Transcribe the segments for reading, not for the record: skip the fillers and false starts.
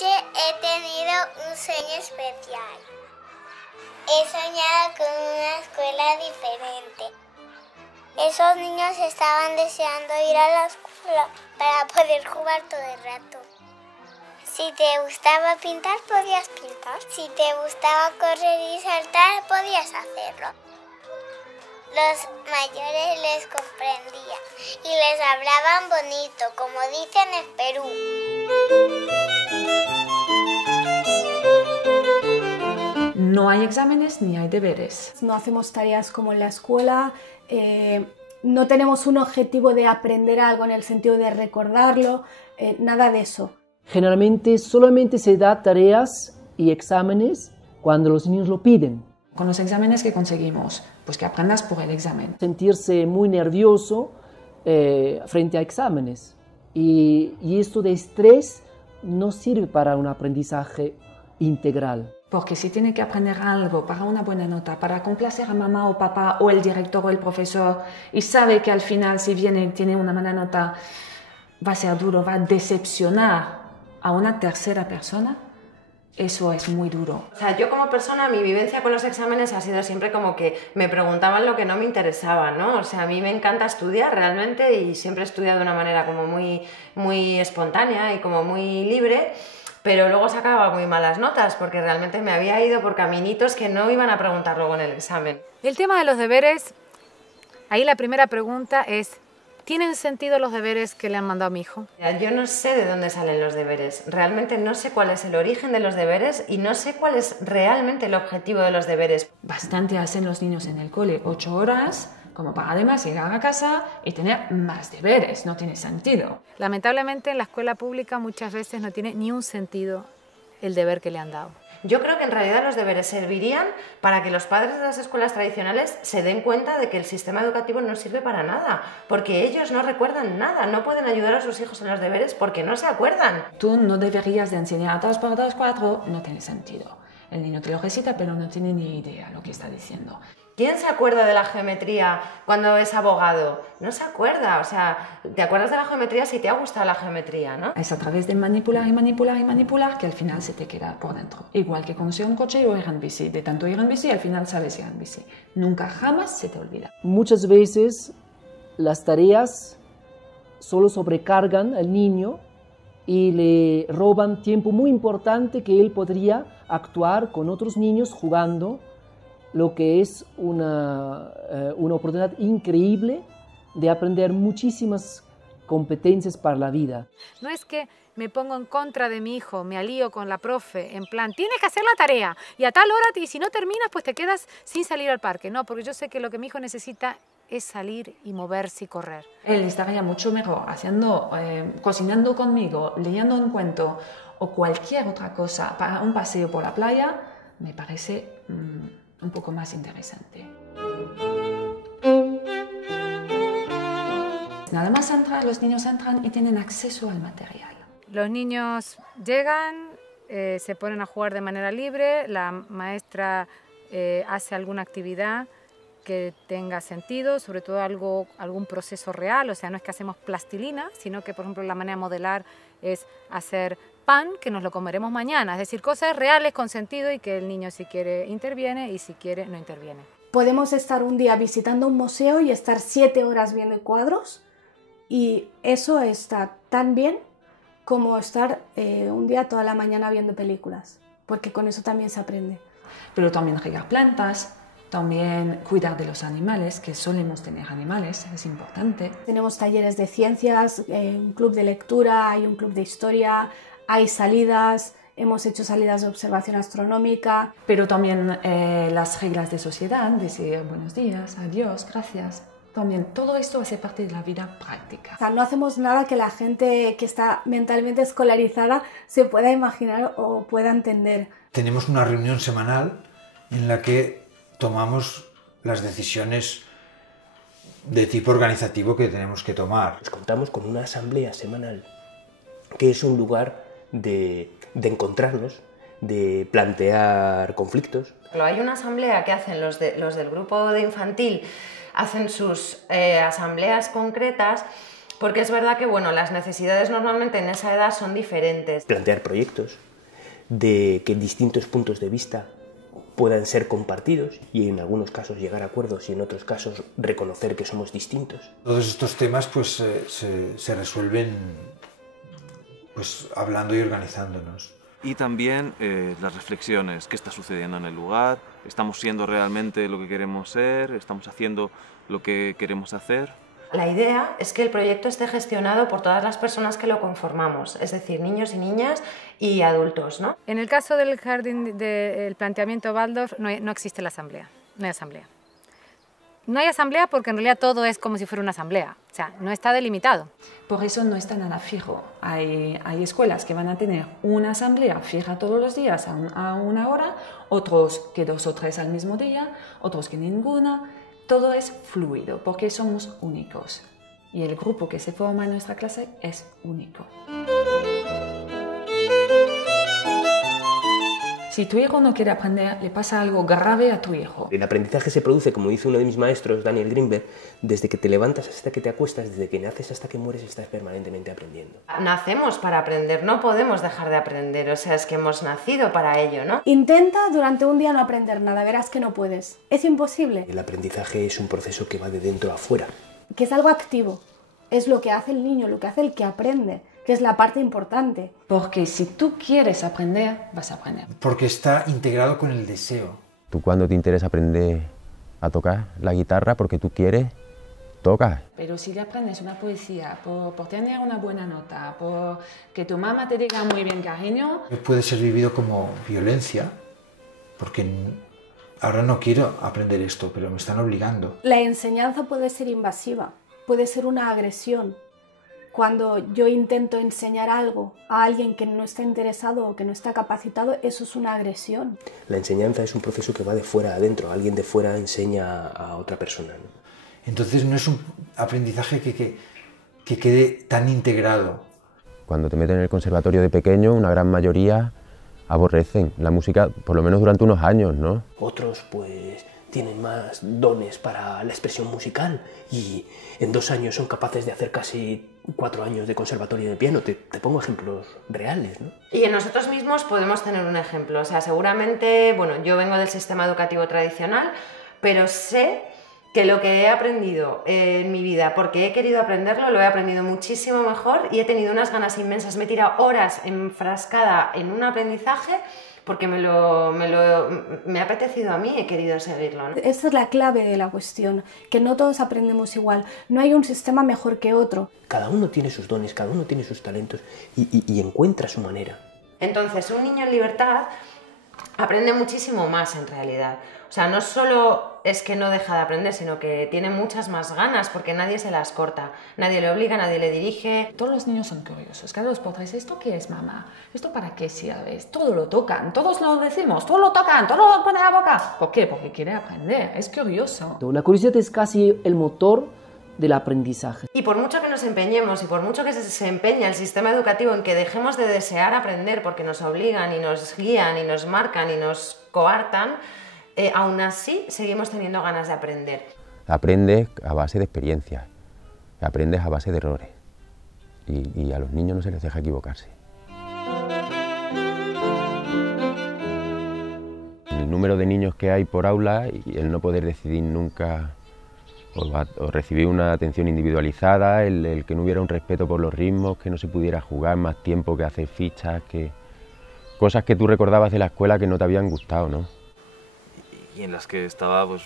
noche he tenido un sueño especial. He soñado con una escuela diferente. Esos niños estaban deseando ir a la escuela para poder jugar todo el rato. Si te gustaba pintar, podías pintar. Si te gustaba correr y saltar, podías hacerlo. Los mayores les comprendían y les hablaban bonito, como dicen en Perú. No hay exámenes ni hay deberes. No hacemos tareas como en la escuela, no tenemos un objetivo de aprender algo en el sentido de recordarlo, nada de eso. Generalmente solamente se da tareas y exámenes cuando los niños lo piden. Con los exámenes que conseguimos, pues que aprendas por el examen. Sentirse muy nervioso frente a exámenes y esto de estrés no sirve para un aprendizaje integral. Porque si tiene que aprender algo para una buena nota, para complacer a mamá o papá o el director o el profesor y sabe que al final si tiene una mala nota va a ser duro, va a decepcionar a una tercera persona, eso es muy duro. O sea, yo como persona, mi vivencia con los exámenes ha sido siempre como que me preguntaban lo que no me interesaba, ¿no? O sea, a mí me encanta estudiar realmente y siempre he estudiado de una manera como muy espontánea y como muy libre, pero luego sacaba muy malas notas porque realmente me había ido por caminitos que no iban a preguntar luego en el examen. El tema de los deberes, ahí la primera pregunta es: ¿tienen sentido los deberes que le han mandado a mi hijo? Yo no sé de dónde salen los deberes, realmente no sé cuál es el origen de los deberes y no sé cuál es realmente el objetivo de los deberes. Bastante hacen los niños en el cole, 8 horas, como para además llegar a casa y tener más deberes, no tiene sentido. Lamentablemente en la escuela pública muchas veces no tiene ni un sentido el deber que le han dado. Yo creo que en realidad los deberes servirían para que los padres de las escuelas tradicionales se den cuenta de que el sistema educativo no sirve para nada, porque ellos no recuerdan nada, no pueden ayudar a sus hijos en los deberes porque no se acuerdan. Tú no deberías de enseñar 2 por 2, 4, no tiene sentido. El niño te lo recita pero no tiene ni idea lo que está diciendo. ¿Quién se acuerda de la geometría cuando es abogado? No se acuerda, o sea, te acuerdas de la geometría si te ha gustado la geometría, ¿no? Es a través de manipular y manipular y manipular que al final se te queda por dentro. Igual que conducir un coche o ir en bici. De tanto ir en bici, al final sabes ir en bici. Nunca jamás se te olvida. Muchas veces las tareas solo sobrecargan al niño y le roban tiempo muy importante que él podría actuar con otros niños jugando, lo que es una oportunidad increíble de aprender muchísimas competencias para la vida. No es que me pongo en contra de mi hijo, me alío con la profe, en plan, tienes que hacer la tarea y a tal hora, y si no terminas, pues te quedas sin salir al parque. No, porque yo sé que lo que mi hijo necesita es salir y moverse y correr. Él estaría mucho mejor cocinando conmigo, leyendo un cuento o cualquier otra cosa para un paseo por la playa, me parece un poco más interesante. Nada más los niños entran y tienen acceso al material. Los niños llegan, se ponen a jugar de manera libre, la maestra hace alguna actividad que tenga sentido, sobre todo algún proceso real, o sea, no es que hacemos plastilina, sino que, por ejemplo, la manera de modelar es hacer pan que nos lo comeremos mañana, es decir, cosas reales con sentido y que el niño si quiere interviene y si quiere no interviene. Podemos estar un día visitando un museo y estar 7 horas viendo cuadros y eso está tan bien como estar un día toda la mañana viendo películas, porque con eso también se aprende. Pero también regar plantas, también cuidar de los animales, que solemos tener animales, es importante. Tenemos talleres de ciencias, un club de lectura, hay un club de historia, hay salidas, hemos hecho salidas de observación astronómica. Pero también las reglas de sociedad, decir buenos días, adiós, gracias. También todo esto hace parte de la vida práctica. O sea, no hacemos nada que la gente que está mentalmente escolarizada se pueda imaginar o pueda entender. Tenemos una reunión semanal en la que tomamos las decisiones de tipo organizativo que tenemos que tomar. Nos contamos con una asamblea semanal, que es un lugar de encontrarnos, de plantear conflictos. Hay una asamblea que hacen los del grupo de infantil, hacen sus asambleas concretas, porque es verdad que bueno, las necesidades normalmente en esa edad son diferentes. Plantear proyectos, de que distintos puntos de vista puedan ser compartidos y en algunos casos llegar a acuerdos y en otros casos reconocer que somos distintos. Todos estos temas pues se resuelven pues hablando y organizándonos. Y también las reflexiones, qué está sucediendo en el lugar, estamos siendo realmente lo que queremos ser, estamos haciendo lo que queremos hacer. La idea es que el proyecto esté gestionado por todas las personas que lo conformamos, es decir, niños y niñas y adultos, ¿no? En el caso del jardín del planteamiento Waldorf no existe la asamblea, no hay asamblea. No hay asamblea porque en realidad todo es como si fuera una asamblea, o sea, no está delimitado. Por eso no está nada fijo. Hay escuelas que van a tener una asamblea fija todos los días a una hora, otros que 2 o 3 al mismo día, otros que ninguna. Todo es fluido porque somos únicos y el grupo que se forma en nuestra clase es único. Si tu hijo no quiere aprender, le pasa algo grave a tu hijo. El aprendizaje se produce, como dice uno de mis maestros, Daniel Greenberg, desde que te levantas hasta que te acuestas, desde que naces hasta que mueres, estás permanentemente aprendiendo. Nacemos para aprender, no podemos dejar de aprender, o sea, es que hemos nacido para ello, ¿no? Intenta durante un día no aprender nada, verás que no puedes. Es imposible. El aprendizaje es un proceso que va de dentro a fuera. Que es algo activo. Es lo que hace el niño, lo que hace el que aprende, que es la parte importante. Porque si tú quieres aprender, vas a aprender. Porque está integrado con el deseo. Tú cuando te interesa aprender a tocar la guitarra porque tú quieres, tocas. Pero si le aprendes una poesía por tener una buena nota, por que tu mamá te diga muy bien cariño... Puede ser vivido como violencia, porque ahora no quiero aprender esto, pero me están obligando. La enseñanza puede ser invasiva, puede ser una agresión. Cuando yo intento enseñar algo a alguien que no está interesado o que no está capacitado, eso es una agresión. La enseñanza es un proceso que va de fuera a adentro. Alguien de fuera enseña a otra persona, ¿no? Entonces no es un aprendizaje que quede tan integrado. Cuando te meten en el conservatorio de pequeño, una gran mayoría aborrecen la música, por lo menos durante unos años, ¿no? Otros, pues, tienen más dones para la expresión musical y en 2 años son capaces de hacer casi 4 años de conservatorio de piano. Te pongo ejemplos reales, ¿no? Y en nosotros mismos podemos tener un ejemplo. O sea, seguramente, bueno, yo vengo del sistema educativo tradicional, pero sé que lo que he aprendido en mi vida, porque he querido aprenderlo, lo he aprendido muchísimo mejor y he tenido unas ganas inmensas. Me he tirado horas enfrascada en un aprendizaje porque me ha apetecido a mí, he querido seguirlo, ¿no? Esta es la clave de la cuestión, que no todos aprendemos igual, no hay un sistema mejor que otro. Cada uno tiene sus dones, cada uno tiene sus talentos y encuentra su manera. Entonces, un niño en libertad aprende muchísimo más en realidad. O sea, no solo es que no deja de aprender, sino que tiene muchas más ganas porque nadie se las corta, nadie le obliga, nadie le dirige. Todos los niños son curiosos, cada 2 por 3, ¿esto qué es, mamá? ¿Esto para qué sirve? Todo lo tocan, todos lo decimos, todo lo tocan, todo lo ponen a la boca. ¿Por qué? Porque quiere aprender, es curioso. La curiosidad es casi el motor del aprendizaje. Y por mucho que nos empeñemos y por mucho que se empeñe el sistema educativo en que dejemos de desear aprender porque nos obligan y nos guían y nos marcan y nos coartan, aún así seguimos teniendo ganas de aprender. Aprendes a base de experiencias, aprendes a base de errores y a los niños no se les deja equivocarse. El número de niños que hay por aula y el no poder decidir nunca o recibir una atención individualizada, el que no hubiera un respeto por los ritmos, que no se pudiera jugar más tiempo que hacer fichas, que cosas que tú recordabas de la escuela que no te habían gustado, ¿no? Y en las que estaba pues,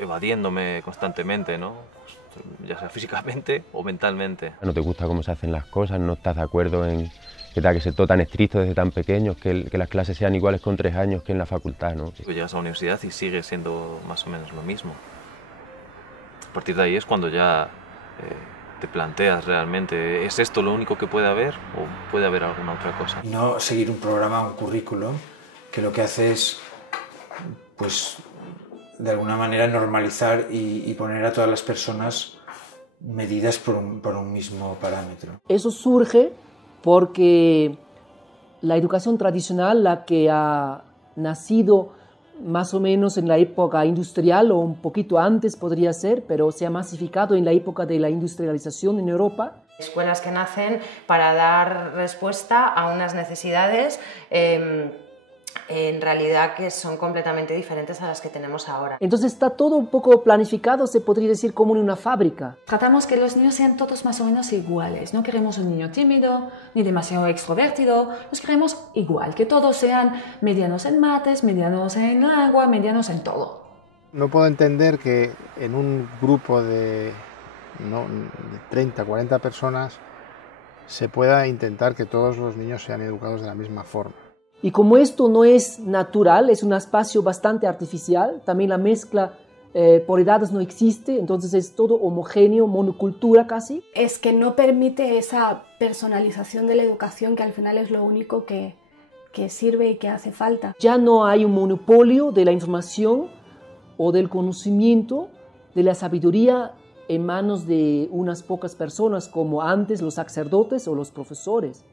evadiéndome constantemente, ¿no? Pues, ya sea físicamente o mentalmente. No te gusta cómo se hacen las cosas, no estás de acuerdo en que tenga que ser todo tan estricto desde tan pequeños, que las clases sean iguales con 3 años que en la facultad, ¿no? Tú llegas a la universidad y sigue siendo más o menos lo mismo. A partir de ahí es cuando ya te planteas realmente, ¿es esto lo único que puede haber o puede haber alguna otra cosa? Y no seguir un programa, un currículum, que lo que hace es, pues, de alguna manera normalizar y poner a todas las personas medidas por un mismo parámetro. Eso surge porque la educación tradicional, la que ha nacido más o menos en la época industrial o un poquito antes podría ser, pero se ha masificado en la época de la industrialización en Europa, Escuelas que nacen para dar respuesta a unas necesidades en realidad que son completamente diferentes a las que tenemos ahora. Entonces está todo un poco planificado, se podría decir, como en una fábrica. Tratamos que los niños sean todos más o menos iguales. No queremos un niño tímido ni demasiado extrovertido. Los queremos igual, que todos sean medianos en mates, medianos en lengua, medianos en todo. No puedo entender que en un grupo de 30, 40 personas se pueda intentar que todos los niños sean educados de la misma forma. Y como esto no es natural, es un espacio bastante artificial, también la mezcla por edades no existe, entonces es todo homogéneo, monocultura casi. Es que no permite esa personalización de la educación que al final es lo único que sirve y que hace falta. Ya no hay un monopolio de la información o del conocimiento, de la sabiduría en manos de unas pocas personas como antes los sacerdotes o los profesores,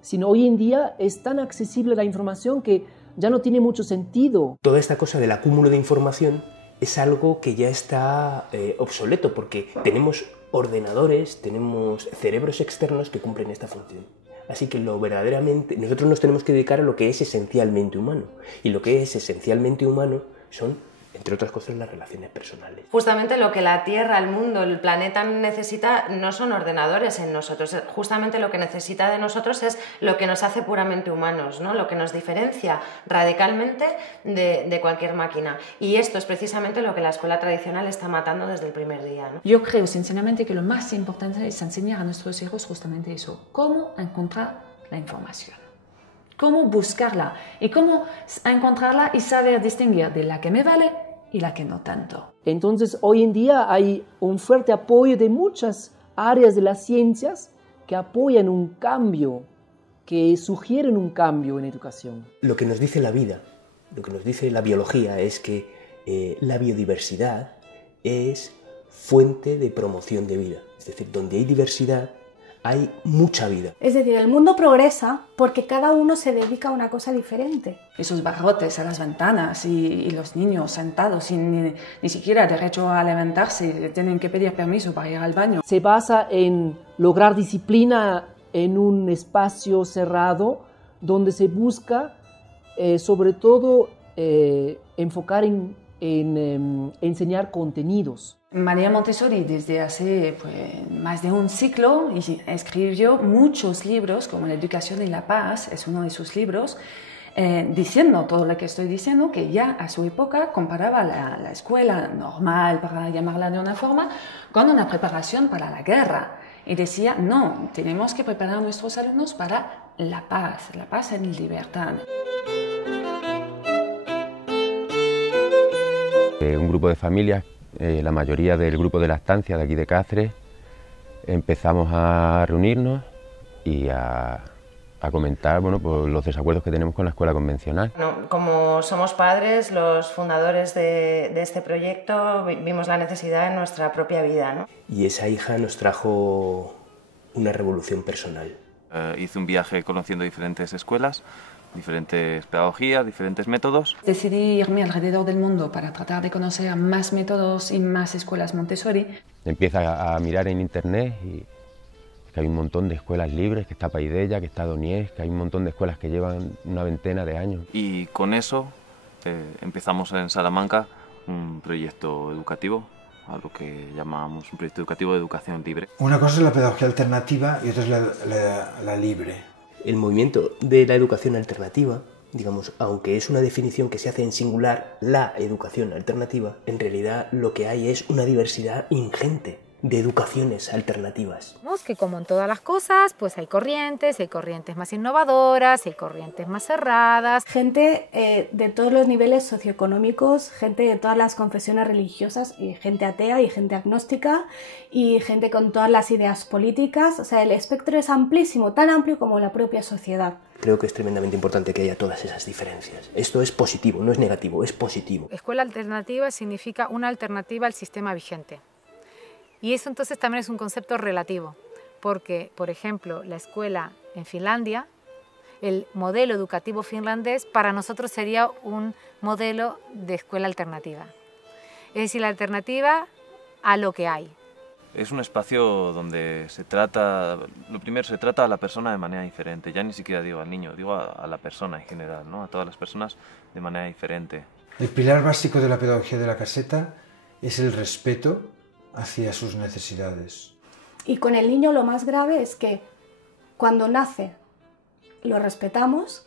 sino hoy en día es tan accesible la información que ya no tiene mucho sentido. Toda esta cosa del acúmulo de información es algo que ya está obsoleto, porque tenemos ordenadores, tenemos cerebros externos que cumplen esta función. Así que nosotros nos tenemos que dedicar a lo que es esencialmente humano, y lo que es esencialmente humano son, entre otras cosas, las relaciones personales. Justamente lo que la Tierra, el mundo, el planeta necesita no son ordenadores en nosotros, justamente lo que necesita de nosotros es lo que nos hace puramente humanos, ¿no? Lo que nos diferencia radicalmente de cualquier máquina. Y esto es precisamente lo que la escuela tradicional está matando desde el primer día, ¿no? Yo creo sinceramente que lo más importante es enseñar a nuestros hijos justamente eso, cómo encontrar la información. Cómo buscarla y cómo encontrarla y saber distinguir de la que me vale y la que no tanto. Entonces, hoy en día hay un fuerte apoyo de muchas áreas de las ciencias que apoyan un cambio, que sugieren un cambio en educación. Lo que nos dice la vida, lo que nos dice la biología es que la biodiversidad es fuente de promoción de vida. Es decir, donde hay diversidad, hay mucha vida. Es decir, el mundo progresa porque cada uno se dedica a una cosa diferente. Esos barrotes a las ventanas y los niños sentados sin ni siquiera derecho a levantarse, tienen que pedir permiso para ir al baño. Se basa en lograr disciplina en un espacio cerrado donde se busca sobre todo enfocar en enseñar contenidos. María Montessori desde hace más de un siglo escribió muchos libros, como La educación y la paz, es uno de sus libros, diciendo todo lo que estoy diciendo, que ya a su época comparaba la escuela normal, para llamarla de una forma, con una preparación para la guerra. Y decía, no, tenemos que preparar a nuestros alumnos para la paz en libertad. Un grupo de familias, la mayoría del grupo de la estancia de aquí de Cáceres, empezamos a reunirnos y a comentar pues, los desacuerdos que tenemos con la escuela convencional. Bueno, como somos padres, los fundadores de este proyecto, vimos la necesidad en nuestra propia vida, ¿no? Y esa hija nos trajo una revolución personal. Hice un viaje conociendo diferentes escuelas, diferentes pedagogías, diferentes métodos. Decidí irme alrededor del mundo para tratar de conocer más métodos y más escuelas Montessori. Empieza a mirar en internet y que hay un montón de escuelas libres, que está Paideia, que está Doniés, que hay un montón de escuelas que llevan una veintena de años. Y con eso empezamos en Salamanca un proyecto educativo, a lo que llamamos un proyecto educativo de educación libre. Una cosa es la pedagogía alternativa y otra es la libre. El movimiento de la educación alternativa, digamos, aunque es una definición que se hace en singular, la educación alternativa, en realidad lo que hay es una diversidad ingente de educaciones alternativas. Que como en todas las cosas, pues hay corrientes más innovadoras, hay corrientes más cerradas. Gente de todos los niveles socioeconómicos, gente de todas las confesiones religiosas, y gente atea y gente agnóstica, y gente con todas las ideas políticas. O sea, el espectro es amplísimo, tan amplio como la propia sociedad. Creo que es tremendamente importante que haya todas esas diferencias. Esto es positivo, no es negativo, es positivo. Escuela alternativa significa una alternativa al sistema vigente. Y eso entonces también es un concepto relativo, porque, por ejemplo, la escuela en Finlandia, el modelo educativo finlandés para nosotros sería un modelo de escuela alternativa. Es decir, la alternativa a lo que hay. Es un espacio donde se trata, lo primero, se trata a la persona de manera diferente. Ya ni siquiera digo al niño, digo a la persona en general, ¿no? A todas las personas de manera diferente. El pilar básico de la pedagogía de la caseta es el respeto hacia sus necesidades. Y con el niño lo más grave es que cuando nace lo respetamos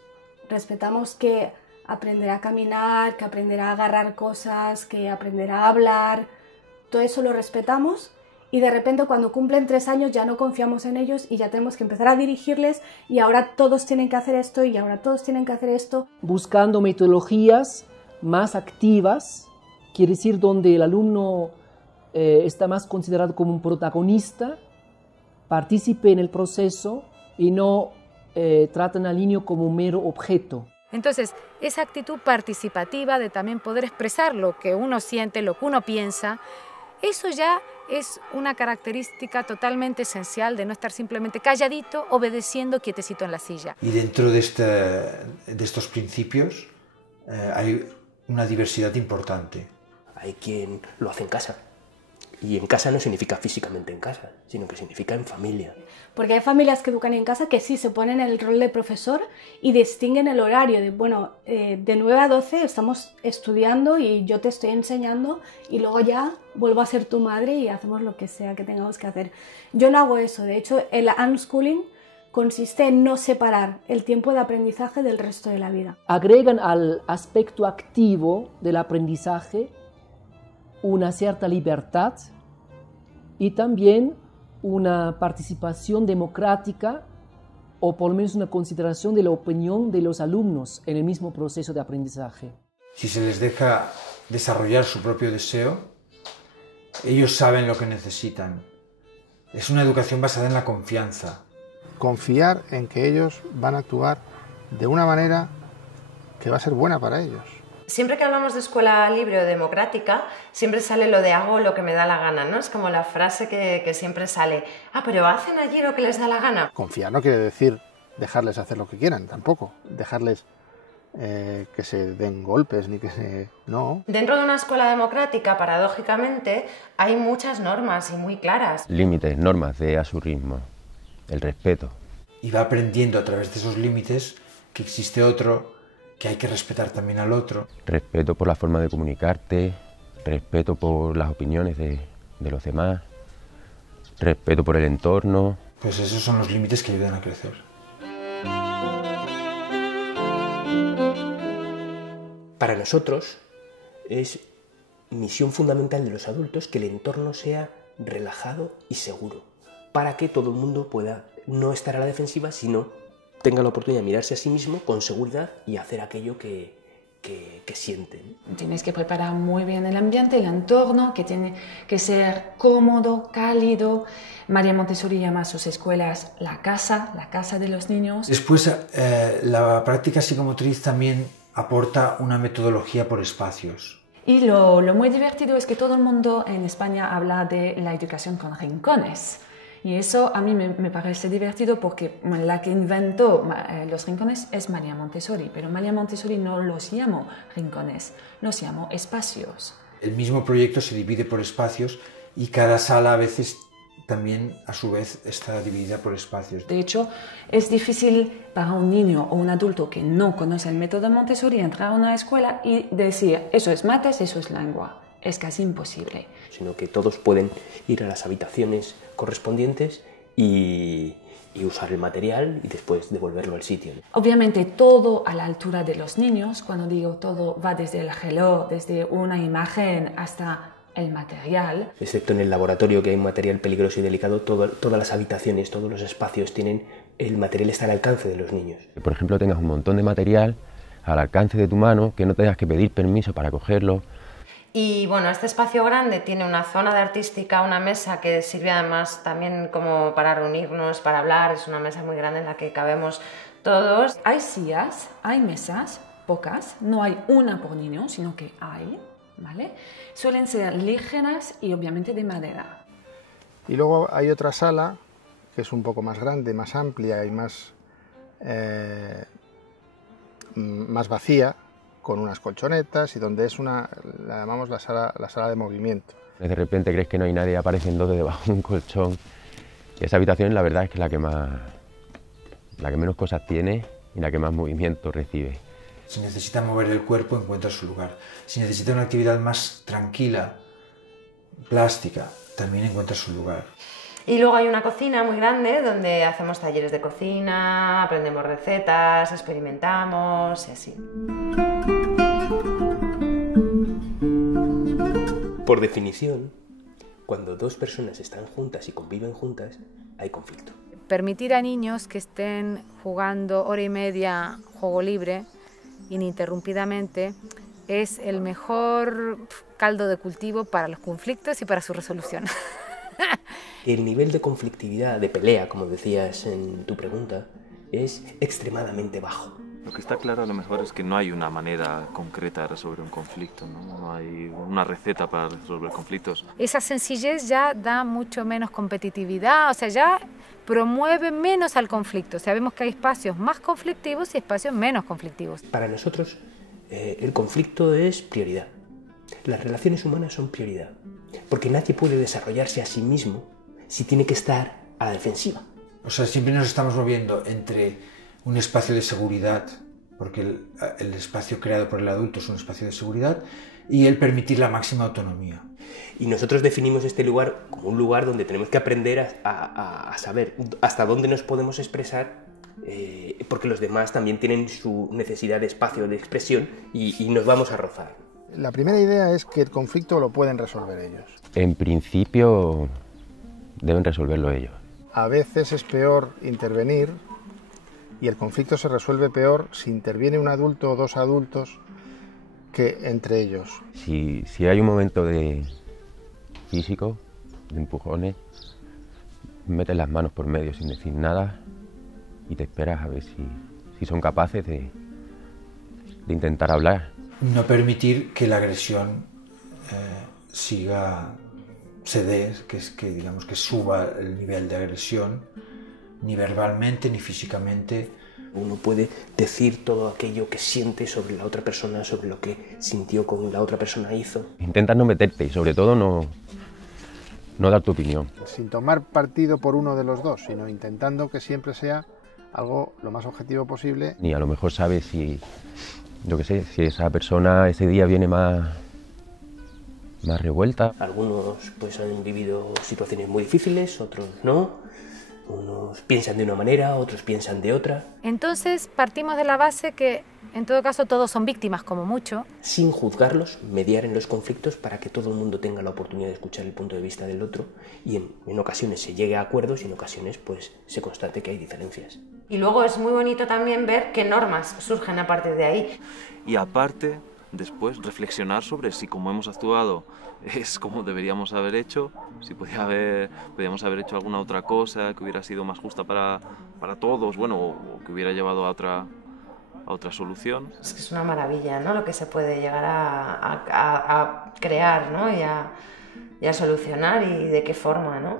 que aprenderá a caminar, que aprenderá a agarrar cosas, que aprenderá a hablar, todo eso lo respetamos. Y de repente cuando cumplen 3 años ya no confiamos en ellos y ya tenemos que empezar a dirigirles y ahora todos tienen que hacer esto y ahora todos tienen que hacer esto. Buscando metodologías más activas, quiere decir donde el alumno está más considerado como un protagonista, participe en el proceso y no tratan al niño como un mero objeto. Entonces, esa actitud participativa de también poder expresar lo que uno siente, lo que uno piensa, eso ya es una característica totalmente esencial de no estar simplemente calladito, obedeciendo, quietecito en la silla. Y dentro de estos principios hay una diversidad importante. Hay quien lo hace en casa. Y en casa no significa físicamente en casa, sino que significa en familia. Porque hay familias que educan en casa que sí se ponen en el rol de profesor y distinguen el horario de, bueno, de 9 a 12 estamos estudiando y yo te estoy enseñando y luego ya vuelvo a ser tu madre y hacemos lo que sea que tengamos que hacer. Yo no hago eso, de hecho el unschooling consiste en no separar el tiempo de aprendizaje del resto de la vida. Agregan al aspecto activo del aprendizaje una cierta libertad y también una participación democrática o por lo menos una consideración de la opinión de los alumnos en el mismo proceso de aprendizaje. Si se les deja desarrollar su propio deseo, ellos saben lo que necesitan. Es una educación basada en la confianza. Confiar en que ellos van a actuar de una manera que va a ser buena para ellos. Siempre que hablamos de escuela libre o democrática, siempre sale lo de hago lo que me da la gana, ¿no? Es como la frase que siempre sale, pero ¿hacen allí lo que les da la gana? Confiar no quiere decir dejarles hacer lo que quieran, tampoco. Dejarles que se den golpes, ni que se... no. Dentro de una escuela democrática, paradójicamente, hay muchas normas y muy claras. Límites, normas de a su ritmo, el respeto. Y va aprendiendo a través de esos límites que existe otro, que hay que respetar también al otro. Respeto por la forma de comunicarte, respeto por las opiniones de los demás, respeto por el entorno. Pues esos son los límites que ayudan a crecer. Para nosotros es misión fundamental de los adultos que el entorno sea relajado y seguro, para que todo el mundo pueda no estar a la defensiva, sino tenga la oportunidad de mirarse a sí mismo con seguridad y hacer aquello que sienten. Tienes que preparar muy bien el ambiente, el entorno, que tiene que ser cómodo, cálido. María Montessori llama a sus escuelas la casa de los niños. Después, la práctica psicomotriz también aporta una metodología por espacios. Y lo muy divertido es que todo el mundo en España habla de la educación con rincones. Y eso a mí me parece divertido porque la que inventó los rincones es María Montessori, pero María Montessori no los llamó rincones, los llamó espacios. El mismo proyecto se divide por espacios y cada sala a veces también a su vez está dividida por espacios. De hecho, es difícil para un niño o un adulto que no conoce el método Montessori entrar a una escuela y decir eso es mates, eso es lengua. Es casi imposible. Sino que todos pueden ir a las habitaciones correspondientes y usar el material y después devolverlo al sitio. Obviamente todo a la altura de los niños. Cuando digo todo va desde el reloj, desde una imagen hasta el material. Excepto en el laboratorio, que hay material peligroso y delicado, todas las habitaciones, todos los espacios tienen... El material está al alcance de los niños. Que, por ejemplo, tengas un montón de material al alcance de tu mano, que no tengas que pedir permiso para cogerlo. Y bueno, este espacio grande tiene una zona de artística, una mesa que sirve además también como para reunirnos, para hablar. Es una mesa muy grande en la que cabemos todos. Hay sillas, hay mesas, pocas, no hay una por niño, sino que hay, ¿vale? Suelen ser ligeras y obviamente de madera. Y luego hay otra sala que es un poco más grande, más amplia y más vacía, con unas colchonetas y donde es la llamamos la sala de movimiento. De repente crees que no hay nadie, aparecen dos debajo de un colchón. Y esa habitación la verdad es que es la que menos cosas tiene y la que más movimiento recibe. Si necesita mover el cuerpo, encuentra su lugar. Si necesita una actividad más tranquila, plástica, también encuentra su lugar. Y luego hay una cocina muy grande donde hacemos talleres de cocina, aprendemos recetas, experimentamos y así. Por definición, cuando dos personas están juntas y conviven juntas, hay conflicto. Permitir a niños que estén jugando hora y media juego libre ininterrumpidamente es el mejor caldo de cultivo para los conflictos y para su resolución. El nivel de conflictividad, de pelea, como decías en tu pregunta, es extremadamente bajo. Lo que está claro a lo mejor es que no hay una manera concreta de resolver un conflicto, no hay una receta para resolver conflictos. Esa sencillez ya da mucho menos competitividad, o sea, ya promueve menos al conflicto. Sabemos que hay espacios más conflictivos y espacios menos conflictivos. Para nosotros, el conflicto es prioridad. Las relaciones humanas son prioridad, porque nadie puede desarrollarse a sí mismo si tiene que estar a la defensiva. O sea, siempre nos estamos moviendo entre un espacio de seguridad, porque el espacio creado por el adulto es un espacio de seguridad, y el permitir la máxima autonomía. Y nosotros definimos este lugar como un lugar donde tenemos que aprender a saber hasta dónde nos podemos expresar, porque los demás también tienen su necesidad de espacio de expresión y nos vamos a rozar. La primera idea es que el conflicto lo pueden resolver ellos. En principio deben resolverlo ellos. A veces es peor intervenir y el conflicto se resuelve peor si interviene un adulto o dos adultos que entre ellos. Si hay un momento de físico, de empujones, metes las manos por medio sin decir nada y te esperas a ver si son capaces de intentar hablar. No permitir que la agresión siga ceder, digamos que suba el nivel de agresión, ni verbalmente ni físicamente. Uno puede decir todo aquello que siente sobre la otra persona, sobre lo que sintió con la otra persona hizo. Intentas no meterte y sobre todo no dar tu opinión. Sin tomar partido por uno de los dos, sino intentando que siempre sea algo lo más objetivo posible. Ni a lo mejor sabes si esa persona ese día viene más revuelta. Algunos pues han vivido situaciones muy difíciles, otros no. Unos piensan de una manera, otros piensan de otra. Entonces partimos de la base que en todo caso todos son víctimas como mucho. Sin juzgarlos, mediar en los conflictos para que todo el mundo tenga la oportunidad de escuchar el punto de vista del otro y en ocasiones se llegue a acuerdos y en ocasiones pues se constate que hay diferencias. Y luego es muy bonito también ver qué normas surgen a partir de ahí. Y aparte, después reflexionar sobre si como hemos actuado es como deberíamos haber hecho, si podíamos haber hecho alguna otra cosa que hubiera sido más justa para todos, bueno, o que hubiera llevado a otra solución. Es que es una maravilla, ¿no? Lo que se puede llegar a crear, ¿no? y a solucionar y de qué forma, ¿no?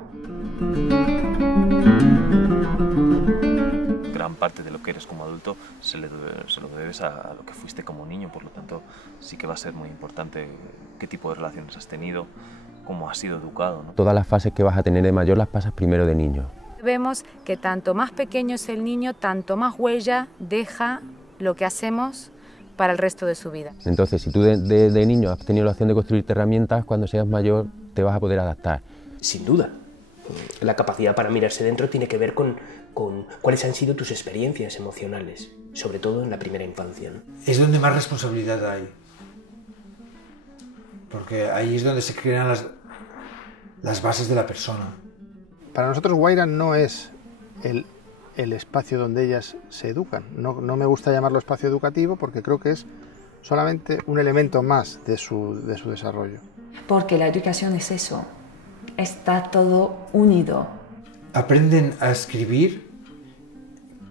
Gran parte de lo que eres como adulto se lo debes a lo que fuiste como niño, por lo tanto sí que va a ser muy importante qué tipo de relaciones has tenido, cómo has sido educado, ¿no? Todas las fases que vas a tener de mayor las pasas primero de niño. Vemos que tanto más pequeño es el niño, tanto más huella deja lo que hacemos para el resto de su vida. Entonces, si tú de niño has tenido la opción de construirte herramientas, cuando seas mayor te vas a poder adaptar. Sin duda. La capacidad para mirarse dentro tiene que ver con cuáles han sido tus experiencias emocionales, sobre todo en la primera infancia, ¿no? Es donde más responsabilidad hay, porque ahí es donde se crean las bases de la persona. Para nosotros Guaira no es el espacio donde ellas se educan. No me gusta llamarlo espacio educativo porque creo que es solamente un elemento más de su desarrollo. Porque la educación es eso, está todo unido. Aprenden a escribir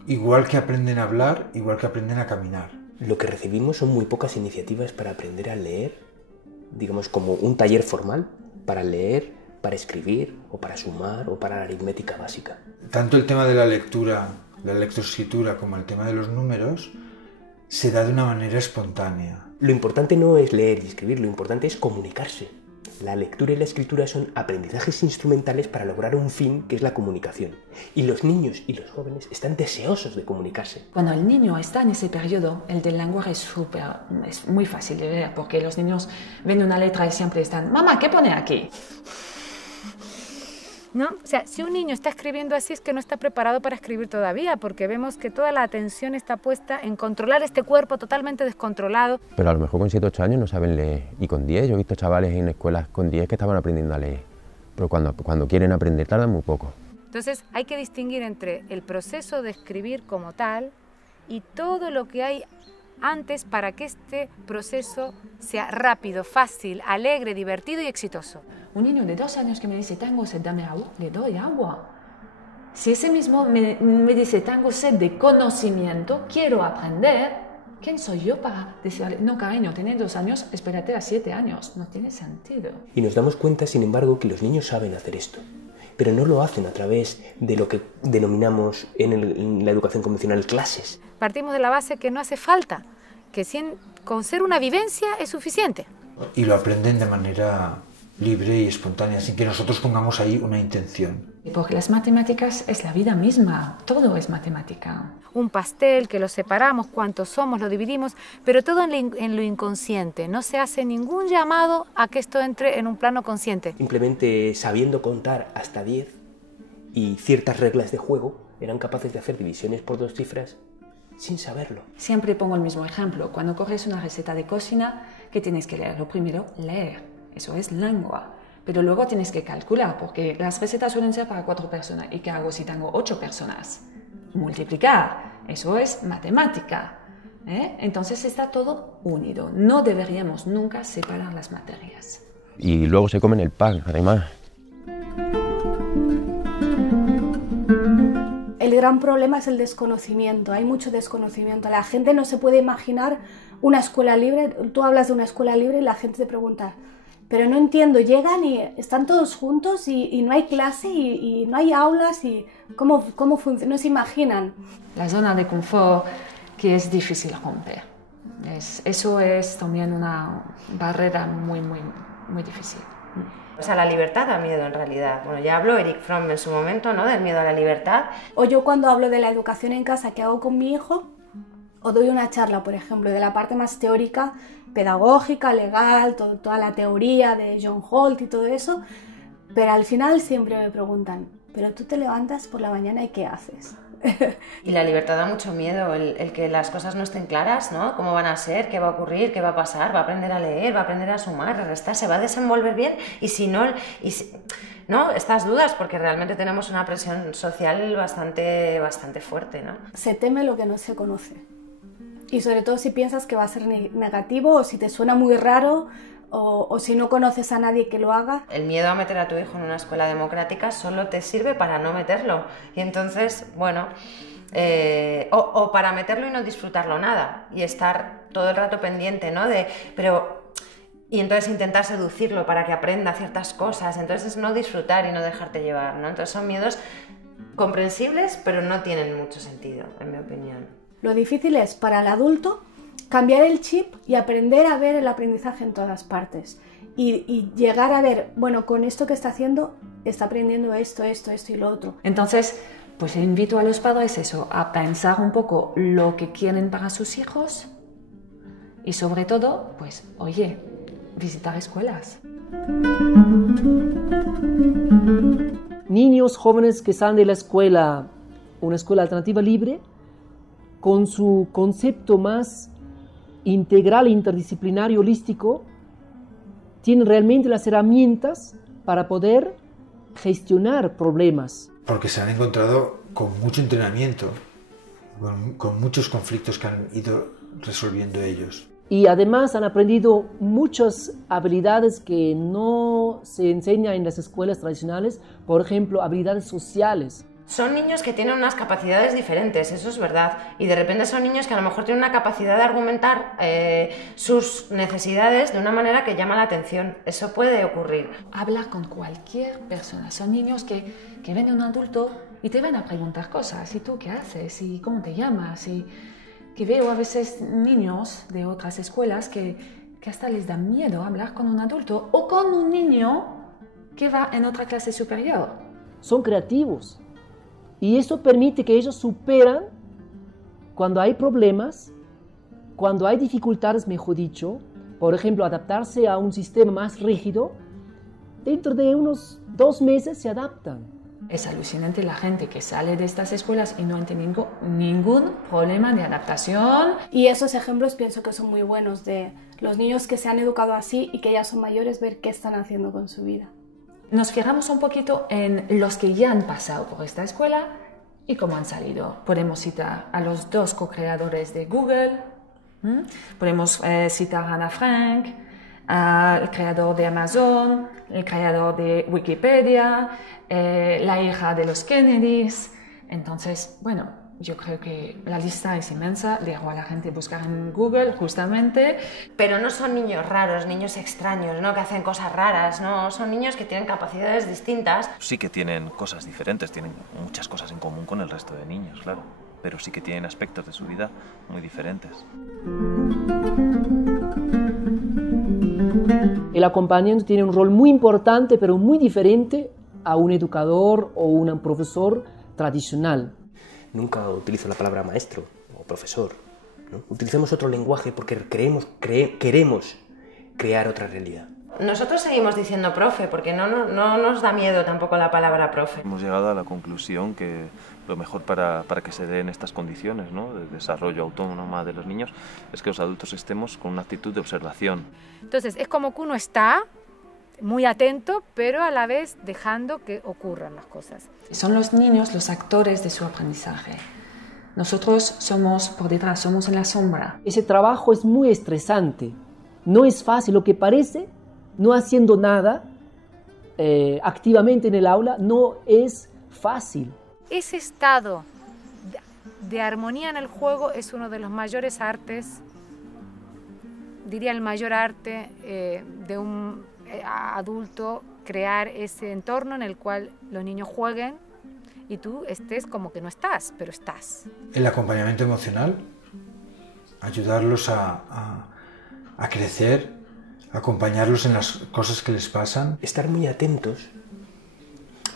igual que aprenden a hablar, igual que aprenden a caminar. Lo que recibimos son muy pocas iniciativas para aprender a leer, digamos como un taller formal para leer, para escribir o para sumar o para la aritmética básica. Tanto el tema de la lectura, de la lectoescritura, como el tema de los números se da de una manera espontánea. Lo importante no es leer y escribir, lo importante es comunicarse. La lectura y la escritura son aprendizajes instrumentales para lograr un fin que es la comunicación. Y los niños y los jóvenes están deseosos de comunicarse. Cuando el niño está en ese periodo, el del lenguaje es muy fácil de ver, porque los niños ven una letra y siempre están, mamá, ¿qué pone aquí? ¿No? O sea, si un niño está escribiendo así es que no está preparado para escribir todavía, porque vemos que toda la atención está puesta en controlar este cuerpo totalmente descontrolado. Pero a lo mejor con 7 o 8 años no saben leer, y con 10, yo he visto chavales en escuelas con 10 que estaban aprendiendo a leer, pero cuando quieren aprender tardan muy poco. Entonces hay que distinguir entre el proceso de escribir como tal y todo lo que hay antes para que este proceso sea rápido, fácil, alegre, divertido y exitoso. Un niño de 2 años que me dice, tengo sed, dame agua, le doy agua. Si ese mismo me dice, tengo sed de conocimiento, quiero aprender, ¿quién soy yo para decirle, no cariño, tienes 2 años, espérate a 7 años? No tiene sentido. Y nos damos cuenta, sin embargo, que los niños saben hacer esto, pero no lo hacen a través de lo que denominamos en la educación convencional clases. Partimos de la base que no hace falta, que con ser una vivencia es suficiente. Y lo aprenden de manera libre y espontánea, sin que nosotros pongamos ahí una intención. Porque las matemáticas es la vida misma, todo es matemática. Un pastel que lo separamos, cuántos somos, lo dividimos, pero todo en lo inconsciente. No se hace ningún llamado a que esto entre en un plano consciente. Simplemente sabiendo contar hasta 10 y ciertas reglas de juego, eran capaces de hacer divisiones por 2 cifras sin saberlo. Siempre pongo el mismo ejemplo. Cuando coges una receta de cocina, ¿qué tienes que leer? Lo primero, leer. Eso es lengua. Pero luego tienes que calcular, porque las recetas suelen ser para 4 personas. ¿Y qué hago si tengo 8 personas? Multiplicar. Eso es matemática. Entonces está todo unido. No deberíamos nunca separar las materias. Y luego se comen el pan, además. El gran problema es el desconocimiento, hay mucho desconocimiento. La gente no se puede imaginar una escuela libre. Tú hablas de una escuela libre y la gente te pregunta, pero no entiendo, llegan y están todos juntos y no hay clase y no hay aulas y ¿cómo funciona? No se imaginan. La zona de confort que es difícil romper. Eso es también una barrera muy, muy, muy difícil. O sea, la libertad da miedo en realidad. Bueno, ya habló Erich Fromm en su momento, ¿no?, del miedo a la libertad. O yo cuando hablo de la educación en casa que hago con mi hijo, o doy una charla, por ejemplo, de la parte más teórica, pedagógica, legal, toda la teoría de John Holt y todo eso, pero al final siempre me preguntan, ¿pero tú te levantas por la mañana y qué haces? Y la libertad da mucho miedo, el que las cosas no estén claras, ¿no? ¿Cómo van a ser? ¿Qué va a ocurrir? ¿Qué va a pasar? ¿Va a aprender a leer? ¿Va a aprender a sumar, a restar? ¿Se va a desenvolver bien? Y si no... ¿no? Estas dudas, porque realmente tenemos una presión social bastante fuerte, ¿no? Se teme lo que no se conoce. Y sobre todo si piensas que va a ser negativo o si te suena muy raro o si no conoces a nadie que lo haga. El miedo a meter a tu hijo en una escuela democrática solo te sirve para no meterlo. Y entonces, bueno, o para meterlo y no disfrutarlo nada. Y estar todo el rato pendiente, ¿no? Y entonces intentar seducirlo para que aprenda ciertas cosas. Entonces es no disfrutar y no dejarte llevar, ¿no? Entonces son miedos comprensibles, pero no tienen mucho sentido, en mi opinión. Lo difícil es para el adulto cambiar el chip y aprender a ver el aprendizaje en todas partes. Y llegar a ver, bueno, con esto que está haciendo, está aprendiendo esto y lo otro. Entonces, pues invito a los padres a pensar un poco lo que quieren para sus hijos y sobre todo, pues, oye, visitar escuelas. Niños jóvenes que salen de la escuela, una escuela alternativa libre, con su concepto más integral, interdisciplinario, holístico, tienen realmente las herramientas para poder gestionar problemas. Porque se han encontrado con mucho entrenamiento, con muchos conflictos que han ido resolviendo ellos. Y además han aprendido muchas habilidades que no se enseñan en las escuelas tradicionales, por ejemplo, habilidades sociales. Son niños que tienen unas capacidades diferentes, eso es verdad, y de repente son niños que a lo mejor tienen una capacidad de argumentar sus necesidades de una manera que llama la atención. Eso puede ocurrir. Habla con cualquier persona. Son niños que ven a un adulto y te van a preguntar cosas. ¿Y tú qué haces? ¿Y cómo te llamas? Y que veo a veces niños de otras escuelas que que hasta les da miedo hablar con un adulto o con un niño que va en otra clase superior. Son creativos y eso permite que ellos superan cuando hay problemas, cuando hay dificultades, mejor dicho, por ejemplo, adaptarse a un sistema más rígido, dentro de unos 2 meses se adaptan. Es alucinante la gente que sale de estas escuelas y no ha tenido ningún problema de adaptación. Y esos ejemplos pienso que son muy buenos de los niños que se han educado así y que ya son mayores, ver qué están haciendo con su vida. Nos fijamos un poquito en los que ya han pasado por esta escuela y cómo han salido. Podemos citar a los 2 co-creadores de Google, podemos citar a Ana Frank, al creador de Amazon, el creador de Wikipedia, la hija de los Kennedys. Entonces, bueno, yo creo que la lista es inmensa, dejo a la gente buscar en Google justamente. Pero no son niños raros, niños extraños, ¿no? Que hacen cosas raras, ¿no? Son niños que tienen capacidades distintas. Sí que tienen cosas diferentes, tienen muchas cosas en común con el resto de niños, claro, pero sí que tienen aspectos de su vida muy diferentes. El acompañante tiene un rol muy importante, pero muy diferente a un educador o un profesor tradicional. Nunca utilizo la palabra maestro o profesor, ¿no? Utilicemos otro lenguaje porque queremos crear otra realidad. Nosotros seguimos diciendo profe porque no nos da miedo tampoco la palabra profe. Hemos llegado a la conclusión que lo mejor para que se den estas condiciones, ¿no?, de desarrollo autónomo de los niños es que los adultos estemos con una actitud de observación. Entonces es como que uno está muy atento, pero a la vez dejando que ocurran las cosas. Son los niños los actores de su aprendizaje. Nosotros somos por detrás, somos en la sombra. Ese trabajo es muy estresante. No es fácil, lo que parece, no haciendo nada activamente en el aula, no es fácil. Ese estado de armonía en el juego es uno de los mayores artes, diría el mayor arte de un adulto, crear ese entorno en el cual los niños jueguen y tú estés como que no estás, pero estás. El acompañamiento emocional, ayudarlos a crecer, acompañarlos en las cosas que les pasan. Estar muy atentos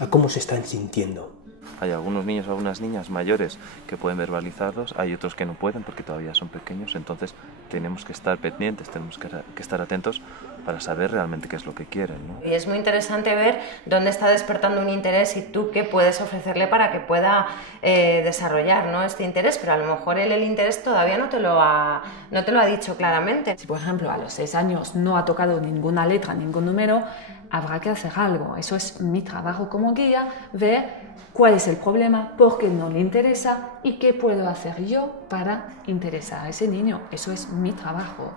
a cómo se están sintiendo. Hay algunos niños o algunas niñas mayores que pueden verbalizarlos, hay otros que no pueden porque todavía son pequeños, entonces tenemos que estar pendientes, tenemos que estar atentos para saber realmente qué es lo que quieren, ¿no? Y es muy interesante ver dónde está despertando un interés y tú qué puedes ofrecerle para que pueda desarrollar, ¿no?, este interés, pero a lo mejor él el interés todavía no te lo ha dicho claramente. Si por ejemplo a los 6 años no ha tocado ninguna letra, ningún número, habrá que hacer algo. Eso es mi trabajo como guía, ver cuál es el problema, por qué no le interesa y qué puedo hacer yo para interesar a ese niño. Eso es mi trabajo.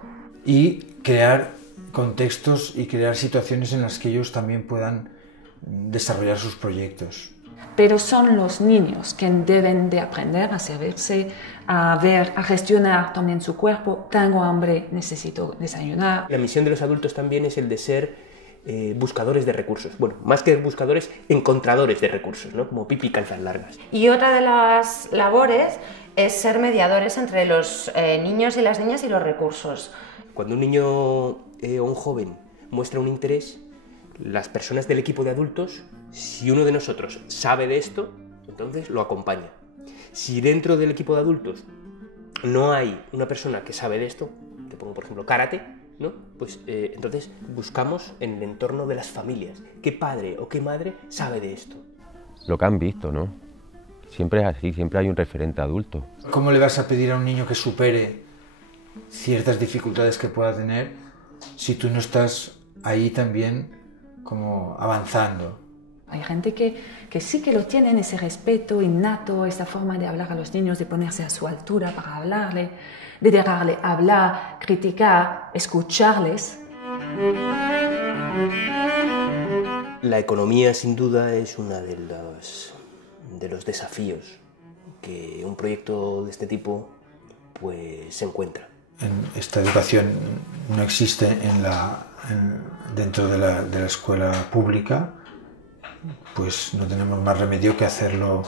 Y crear contextos y crear situaciones en las que ellos también puedan desarrollar sus proyectos. Pero son los niños que deben de aprender a servirse, a ver, a gestionar también su cuerpo. Tengo hambre, necesito desayunar. La misión de los adultos también es el de ser buscadores de recursos. Bueno, más que buscadores, encontradores de recursos, ¿no? Como Pipi Calzas Largas. Y otra de las labores es ser mediadores entre los niños y las niñas y los recursos. Cuando un niño o un joven muestra un interés, las personas del equipo de adultos, si uno de nosotros sabe de esto, entonces lo acompaña. Si dentro del equipo de adultos no hay una persona que sabe de esto, te pongo por ejemplo karate, ¿no? Pues entonces buscamos en el entorno de las familias. ¿Qué padre o qué madre sabe de esto? Lo que han visto, ¿no? Siempre es así, siempre hay un referente adulto. ¿Cómo le vas a pedir a un niño que supere ciertas dificultades que pueda tener si tú no estás ahí también como avanzando? Hay gente que sí que lo tienen, ese respeto innato, esa forma de hablar a los niños, de ponerse a su altura para hablarle, de dejarle hablar, criticar, escucharles. La economía, sin duda, es uno de los desafíos que un proyecto de este tipo pues, se encuentra. Esta educación no existe dentro de la escuela pública, pues no tenemos más remedio que hacerlo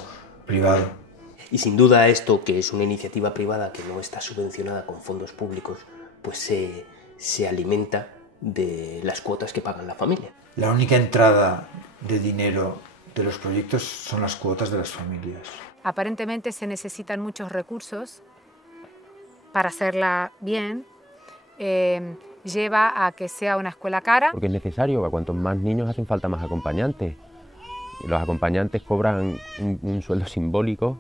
privado. Y sin duda esto, que es una iniciativa privada que no está subvencionada con fondos públicos, pues se se alimenta de las cuotas que pagan la familia. La única entrada de dinero de los proyectos son las cuotas de las familias. Aparentemente se necesitan muchos recursos para hacerla bien. Lleva a que sea una escuela cara. Porque es necesario, a cuantos más niños hacen falta más acompañantes. Y los acompañantes cobran un sueldo simbólico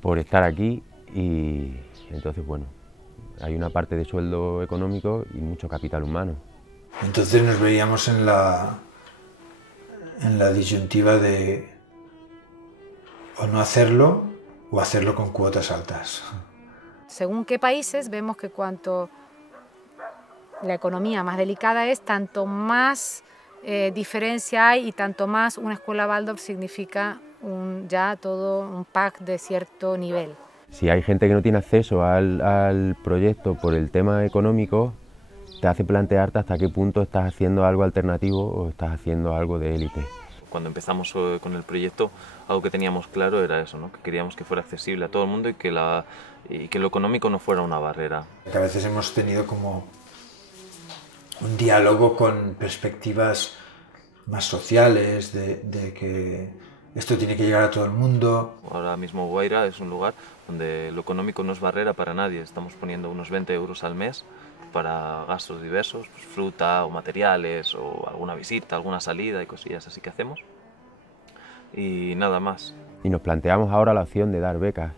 por estar aquí y entonces, bueno, hay una parte de sueldo económico y mucho capital humano. Entonces nos veíamos en la disyuntiva de o no hacerlo o hacerlo con cuotas altas. Según qué países, vemos que cuanto la economía más delicada es, tanto más diferencia hay y tanto más una escuela Waldorf significa ya todo un pack de cierto nivel. Si hay gente que no tiene acceso al proyecto por el tema económico, te hace plantearte hasta qué punto estás haciendo algo alternativo o estás haciendo algo de élite. Cuando empezamos con el proyecto, algo que teníamos claro era eso, ¿no? Que queríamos que fuera accesible a todo el mundo y que lo económico no fuera una barrera. A veces hemos tenido como un diálogo con perspectivas más sociales, de que esto tiene que llegar a todo el mundo. Ahora mismo Guaira es un lugar donde lo económico no es barrera para nadie. Estamos poniendo unos 20 euros al mes para gastos diversos, pues fruta o materiales o alguna visita, alguna salida y cosillas así que hacemos. Y nada más. Y nos planteamos ahora la opción de dar becas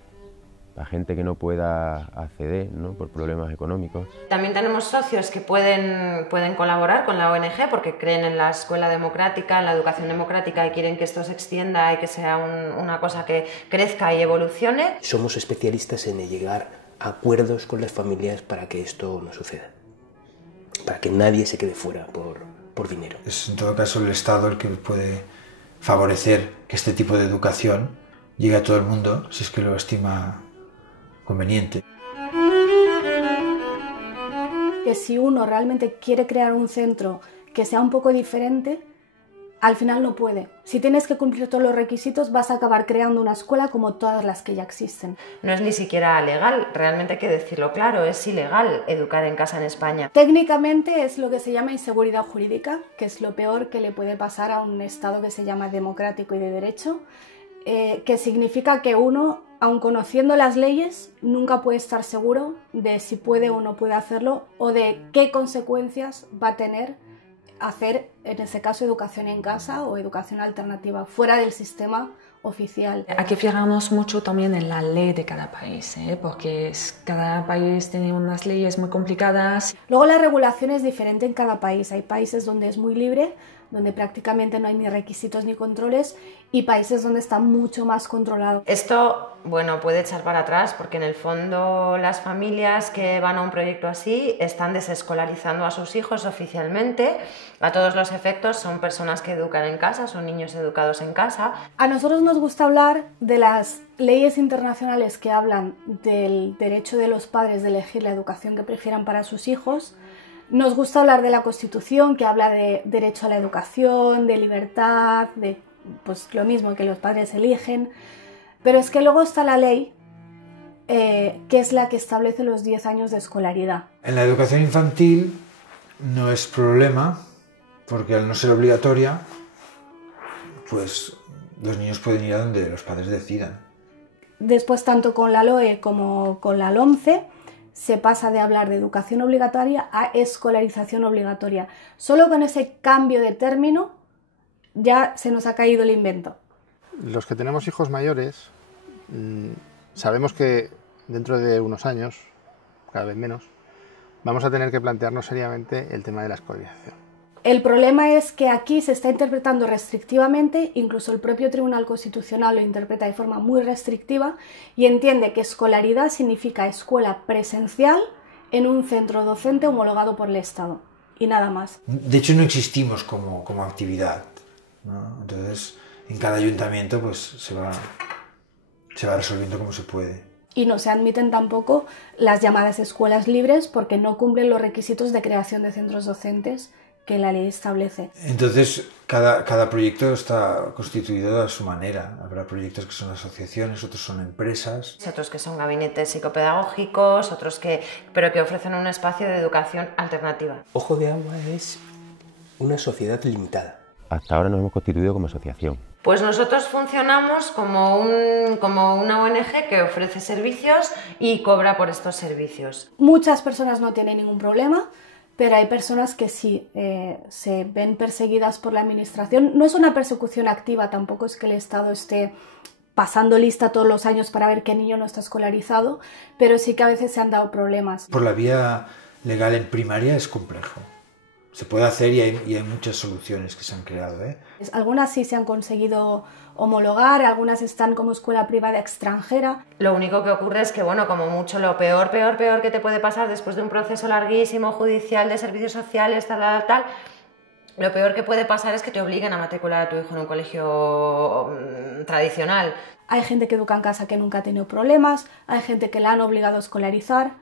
a gente que no pueda acceder, ¿no? Por problemas económicos. También tenemos socios que pueden colaborar con la ONG porque creen en la escuela democrática, en la educación democrática y quieren que esto se extienda y que sea una cosa que crezca y evolucione. Somos especialistas en llegar a acuerdos con las familias para que esto no suceda, para que nadie se quede fuera por dinero. Es en todo caso el Estado el que puede favorecer que este tipo de educación llegue a todo el mundo si es que lo estima conveniente. Que si uno realmente quiere crear un centro que sea un poco diferente, al final no puede. Si tienes que cumplir todos los requisitos, vas a acabar creando una escuela como todas las que ya existen. No es ni siquiera legal, realmente hay que decirlo claro, es ilegal educar en casa en España. Técnicamente es lo que se llama inseguridad jurídica, que es lo peor que le puede pasar a un Estado que se llama democrático y de derecho, que significa que uno, aun conociendo las leyes, nunca puede estar seguro de si puede o no puede hacerlo o de qué consecuencias va a tener hacer, en ese caso, educación en casa o educación alternativa, fuera del sistema oficial. Aquí fijamos mucho también en la ley de cada país, porque cada país tiene unas leyes muy complicadas. Luego la regulación es diferente en cada país. Hay países donde es muy libre, donde prácticamente no hay ni requisitos ni controles, y países donde está mucho más controlado. Esto, bueno, puede echar para atrás porque en el fondo las familias que van a un proyecto así están desescolarizando a sus hijos oficialmente. A todos los efectos son personas que educan en casa, son niños educados en casa. A nosotros nos gusta hablar de las leyes internacionales que hablan del derecho de los padres de elegir la educación que prefieran para sus hijos. Nos gusta hablar de la Constitución, que habla de derecho a la educación, de libertad, de pues lo mismo que los padres eligen. Pero es que luego está la ley, que es la que establece los 10 años de escolaridad. En la educación infantil no es problema, porque al no ser obligatoria, pues los niños pueden ir a donde los padres decidan. Después, tanto con la LOE como con la LOMCE, se pasa de hablar de educación obligatoria a escolarización obligatoria. Solo con ese cambio de término ya se nos ha caído el invento. Los que tenemos hijos mayores sabemos que dentro de unos años, cada vez menos, vamos a tener que plantearnos seriamente el tema de la escolarización. El problema es que aquí se está interpretando restrictivamente, incluso el propio Tribunal Constitucional lo interpreta de forma muy restrictiva y entiende que escolaridad significa escuela presencial en un centro docente homologado por el Estado y nada más. De hecho no existimos como actividad, ¿no? Entonces en cada ayuntamiento pues se va resolviendo como se puede. Y no se admiten tampoco las llamadas escuelas libres porque no cumplen los requisitos de creación de centros docentes que la ley establece. Entonces, cada proyecto está constituido a su manera. Habrá proyectos que son asociaciones, otros son empresas. Otros que son gabinetes psicopedagógicos, pero que ofrecen un espacio de educación alternativa. Ojo de Agua es una sociedad limitada. Hasta ahora nos hemos constituido como asociación. Pues nosotros funcionamos como una ONG que ofrece servicios y cobra por estos servicios. Muchas personas no tienen ningún problema, pero hay personas que sí se ven perseguidas por la administración. No es una persecución activa, tampoco es que el Estado esté pasando lista todos los años para ver qué niño no está escolarizado, pero sí que a veces se han dado problemas. Por la vía legal en primaria es complejo. Se puede hacer y hay muchas soluciones que se han creado, ¿eh? Algunas sí se han conseguido homologar, algunas están como escuela privada extranjera. Lo único que ocurre es que, bueno, como mucho lo peor que te puede pasar después de un proceso larguísimo judicial de servicios sociales, tal, lo peor que puede pasar es que te obliguen a matricular a tu hijo en un colegio tradicional. Hay gente que educa en casa que nunca ha tenido problemas, hay gente que la han obligado a escolarizar,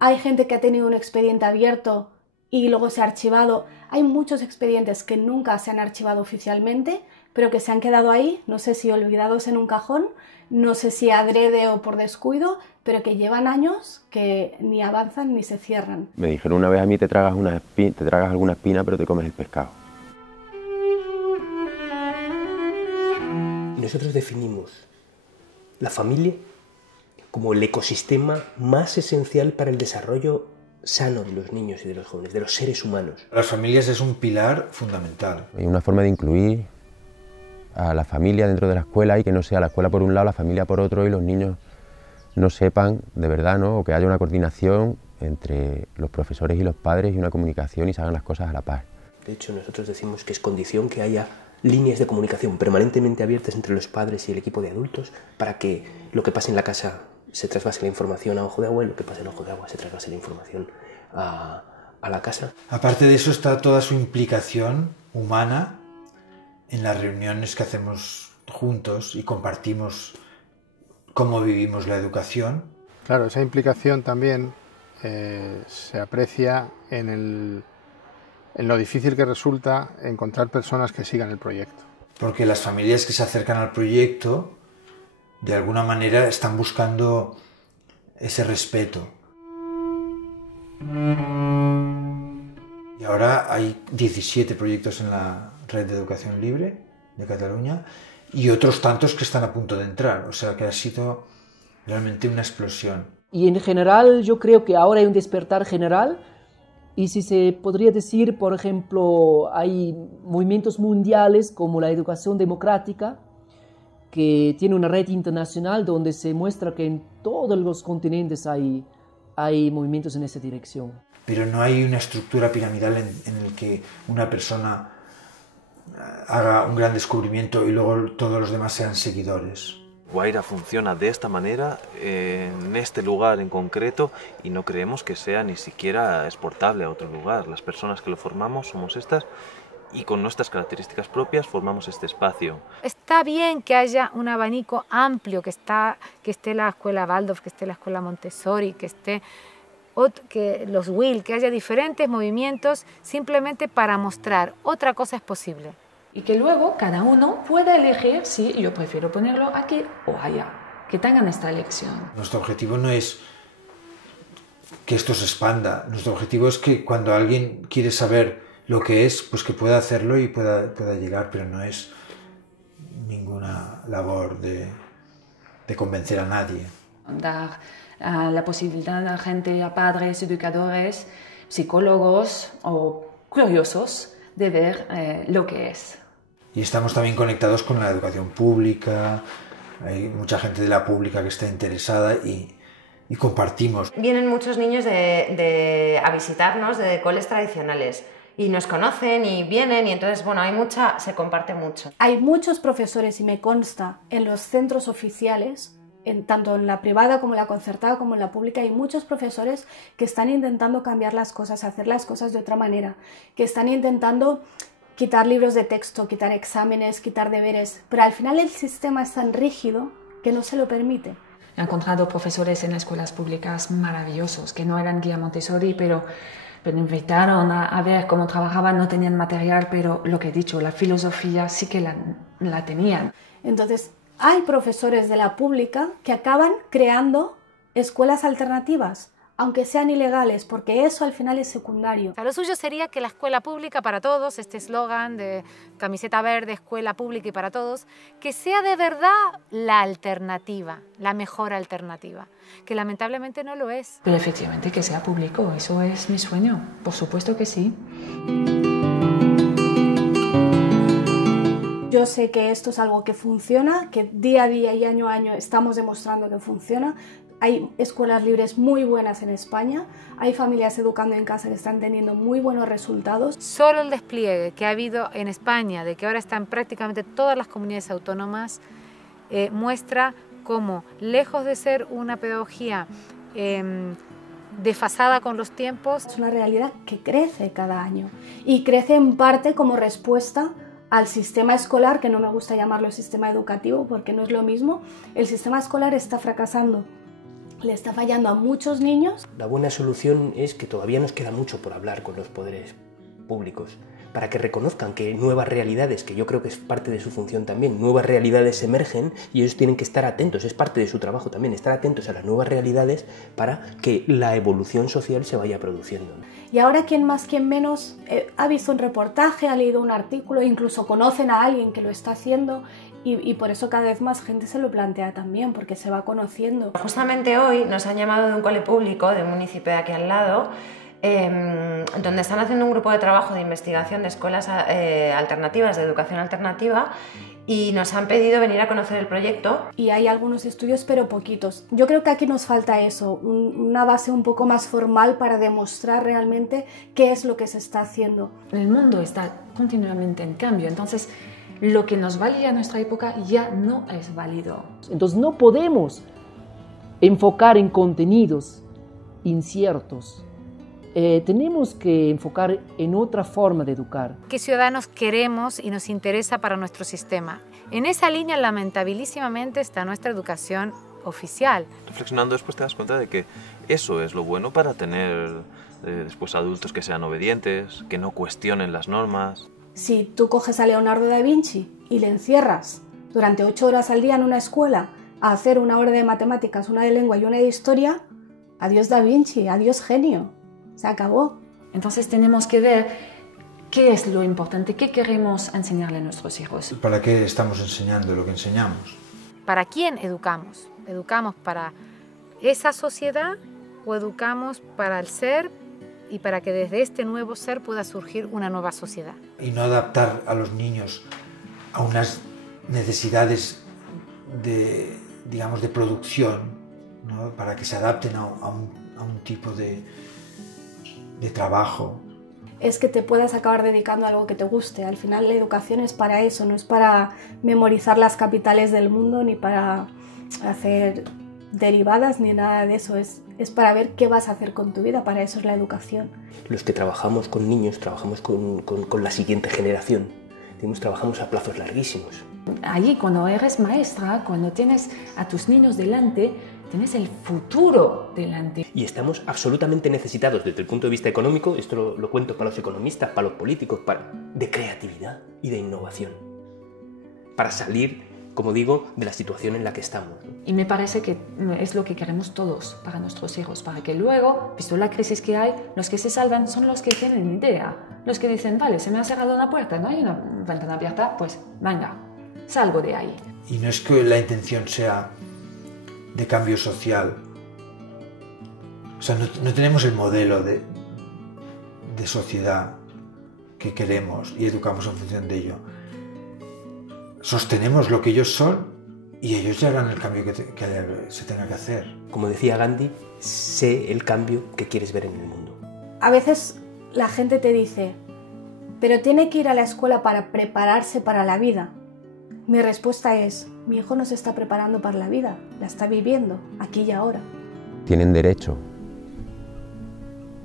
hay gente que ha tenido un expediente abierto y luego se ha archivado. Hay muchos expedientes que nunca se han archivado oficialmente, pero que se han quedado ahí, no sé si olvidados en un cajón, no sé si adrede o por descuido, pero que llevan años que ni avanzan ni se cierran. Me dijeron una vez a mí, te tragas alguna espina, pero te comes el pescado. Nosotros definimos la familia como el ecosistema más esencial para el desarrollo sano de los niños y de los jóvenes, de los seres humanos. Las familias es un pilar fundamental. Hay una forma de incluir a la familia dentro de la escuela y que no sea la escuela por un lado, la familia por otro y los niños no sepan de verdad, ¿no? O que haya una coordinación entre los profesores y los padres y una comunicación y se hagan las cosas a la par. De hecho, nosotros decimos que es condición que haya líneas de comunicación permanentemente abiertas entre los padres y el equipo de adultos para que lo que pase en la casa se trasvase la información a Ojo de Agua y lo que pasa en Ojo de Agua se trasvase la información a la casa. Aparte de eso está toda su implicación humana en las reuniones que hacemos juntos y compartimos cómo vivimos la educación. Claro, esa implicación también se aprecia en lo difícil que resulta encontrar personas que sigan el proyecto. Porque las familias que se acercan al proyecto de alguna manera están buscando ese respeto. Y ahora hay 17 proyectos en la Red de Educación Libre de Cataluña y otros tantos que están a punto de entrar, o sea que ha sido realmente una explosión. Y en general yo creo que ahora hay un despertar general y si se podría decir, por ejemplo, hay movimientos mundiales como la educación democrática, que tiene una red internacional donde se muestra que en todos los continentes hay movimientos en esa dirección. Pero no hay una estructura piramidal en el que una persona haga un gran descubrimiento y luego todos los demás sean seguidores. Guaira funciona de esta manera, en este lugar en concreto, y no creemos que sea ni siquiera exportable a otro lugar. Las personas que lo formamos somos estas, y con nuestras características propias formamos este espacio. Está bien que haya un abanico amplio, que esté la escuela Waldorf, que esté la escuela Montessori, que esté los WIL, que haya diferentes movimientos simplemente para mostrar otra cosa es posible. Y que luego cada uno pueda elegir si yo prefiero ponerlo aquí o allá, que tengan esta elección. Nuestro objetivo no es que esto se expanda, nuestro objetivo es que cuando alguien quiere saber lo que es, pues que pueda hacerlo y pueda llegar, pero no es ninguna labor de convencer a nadie. Dar la posibilidad a gente, a padres, educadores, psicólogos o curiosos de ver lo que es. Y estamos también conectados con la educación pública, hay mucha gente de la pública que está interesada y compartimos. Vienen muchos niños a visitarnos de coles tradicionales y nos conocen y vienen y entonces, bueno, se comparte mucho. Hay muchos profesores, y me consta, en los centros oficiales, tanto en la privada como en la concertada como en la pública, hay muchos profesores que están intentando cambiar las cosas, hacer las cosas de otra manera, que están intentando quitar libros de texto, quitar exámenes, quitar deberes, pero al final el sistema es tan rígido que no se lo permite. He encontrado profesores en escuelas públicas maravillosos, que no eran guía Montessori, pero Pero invitaron a ver cómo trabajaban, no tenían material, pero lo que he dicho, la filosofía sí que la tenían. Entonces, hay profesores de la pública que acaban creando escuelas alternativas, aunque sean ilegales, porque eso al final es secundario. O sea, lo suyo sería que la escuela pública para todos, este eslogan de camiseta verde, escuela pública y para todos, que sea de verdad la alternativa, la mejor alternativa, que lamentablemente no lo es. Pero efectivamente que sea público, eso es mi sueño, por supuesto que sí. Yo sé que esto es algo que funciona, que día a día y año a año estamos demostrando que funciona. Hay escuelas libres muy buenas en España, hay familias educando en casa que están teniendo muy buenos resultados. Solo el despliegue que ha habido en España, de que ahora están prácticamente todas las comunidades autónomas, muestra cómo, lejos de ser una pedagogía desfasada con los tiempos, es una realidad que crece cada año y crece en parte como respuesta al sistema escolar, que no me gusta llamarlo sistema educativo porque no es lo mismo. El sistema escolar está fracasando, le está fallando a muchos niños. La buena solución es que todavía nos queda mucho por hablar con los poderes públicos, para que reconozcan que nuevas realidades, que yo creo que es parte de su función también, nuevas realidades emergen y ellos tienen que estar atentos, es parte de su trabajo también, estar atentos a las nuevas realidades para que la evolución social se vaya produciendo. Y ahora quien más, quien menos, ha visto un reportaje, ha leído un artículo, incluso conocen a alguien que lo está haciendo y por eso cada vez más gente se lo plantea también, porque se va conociendo. Justamente hoy nos han llamado de un cole público, de un municipio de aquí al lado, donde están haciendo un grupo de trabajo de investigación de escuelas alternativas, de educación alternativa, y nos han pedido venir a conocer el proyecto. Y hay algunos estudios, pero poquitos. Yo creo que aquí nos falta eso, una base un poco más formal para demostrar realmente qué es lo que se está haciendo. El mundo está continuamente en cambio, entonces lo que nos valía en nuestra época ya no es válido. Entonces no podemos enfocar en contenidos inciertos. Tenemos que enfocar en otra forma de educar. ¿Qué ciudadanos queremos y nos interesa para nuestro sistema? En esa línea, lamentabilísimamente, está nuestra educación oficial. Reflexionando después te das cuenta de que eso es lo bueno para tener después adultos que sean obedientes, que no cuestionen las normas. Si tú coges a Leonardo da Vinci y le encierras durante 8 horas al día en una escuela a hacer una hora de matemáticas, una de lengua y una de historia, adiós da Vinci, adiós genio. Se acabó. Entonces tenemos que ver qué es lo importante, qué queremos enseñarle a nuestros hijos. ¿Para qué estamos enseñando lo que enseñamos? ¿Para quién educamos? ¿Educamos para esa sociedad o educamos para el ser y para que desde este nuevo ser pueda surgir una nueva sociedad? Y no adaptar a los niños a unas necesidades de, digamos, de producción, ¿no? Para que se adapten a un tipo de trabajo. Es que te puedas acabar dedicando a algo que te guste. Al final la educación es para eso, no es para memorizar las capitales del mundo ni para hacer derivadas ni nada de eso. Es para ver qué vas a hacer con tu vida, para eso es la educación. Los que trabajamos con niños trabajamos con la siguiente generación. Trabajamos a plazos larguísimos. Allí cuando eres maestra, cuando tienes a tus niños delante, tienes el futuro delante. Y estamos absolutamente necesitados desde el punto de vista económico, esto lo cuento para los economistas, para los políticos, de creatividad y de innovación. Para salir, como digo, de la situación en la que estamos. Y me parece que es lo que queremos todos para nuestros hijos, para que luego, visto la crisis que hay, los que se salvan son los que tienen idea. Los que dicen, vale, se me ha cerrado una puerta, no hay una ventana abierta, pues venga, salgo de ahí. Y no es que la intención sea de cambio social. O sea, no tenemos el modelo de sociedad que queremos y educamos en función de ello. Sostenemos lo que ellos son y ellos ya harán el cambio que se tenga que hacer. Como decía Gandhi, sé el cambio que quieres ver en el mundo. A veces la gente te dice, pero tiene que ir a la escuela para prepararse para la vida. Mi respuesta es, mi hijo no se está preparando para la vida, la está viviendo, aquí y ahora. Tienen derecho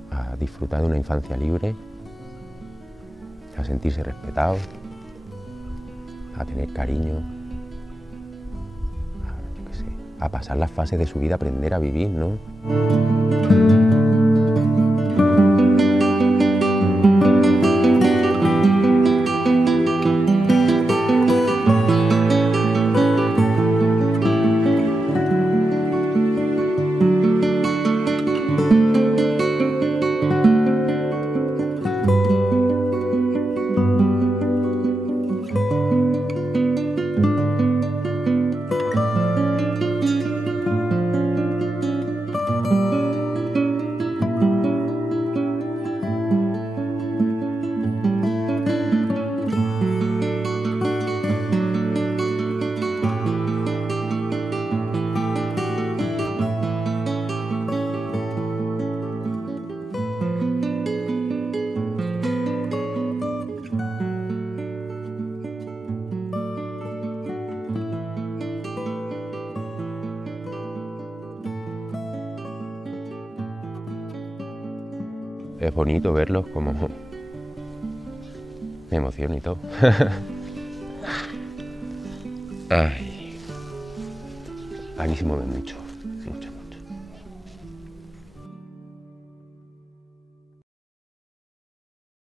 a disfrutar de una infancia libre, a sentirse respetados, a tener cariño, a pasar las fases de su vida, aprender a vivir, ¿no? es bonito verlos como... Me emociono y todo. Ay, a mí se mueve mucho.